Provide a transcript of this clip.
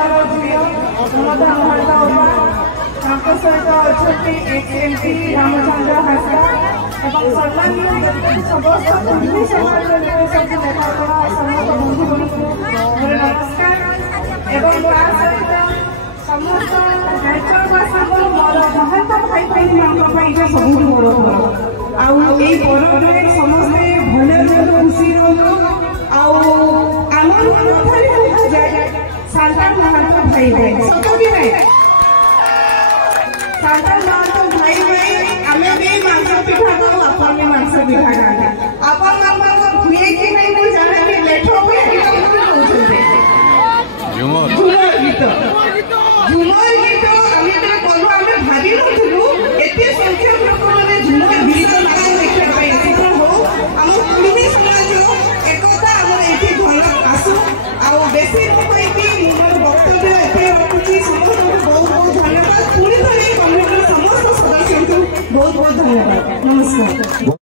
ममता महांता सहित अच्छा एमपी रामचंद्र हासदा सम्मानीय समस्त कुंडी समाज सब लेखापढ़ा समस्त बंधुगण मोर नमस्कार एवं सहित समस्त देशवासी को मोर बहुत भाई भाई सब मोर पर्व समस्ते भले खुशी रो सांता महांता भाई भाई सत कि नहीं सांता महांता भाई भाई आम भी मांस पिठा खाऊ आप भी मांस पिठा खाते आपण हुए कि नहीं मुझे जाना कि लेट हुए झुमर गीत आम कलु आम भावी नु एत संख्यक लोक मैंने झुमर गीत देखा हो आम कुर्मी समाज एकता आम ये झलक आसू बेसी वक्तव्य रखुच्छी समस्त बहुत बहुत धन्यवाद पुणी थे कमिटीर समस्त सदस्य बहुत बहुत धन्यवाद नमस्कार।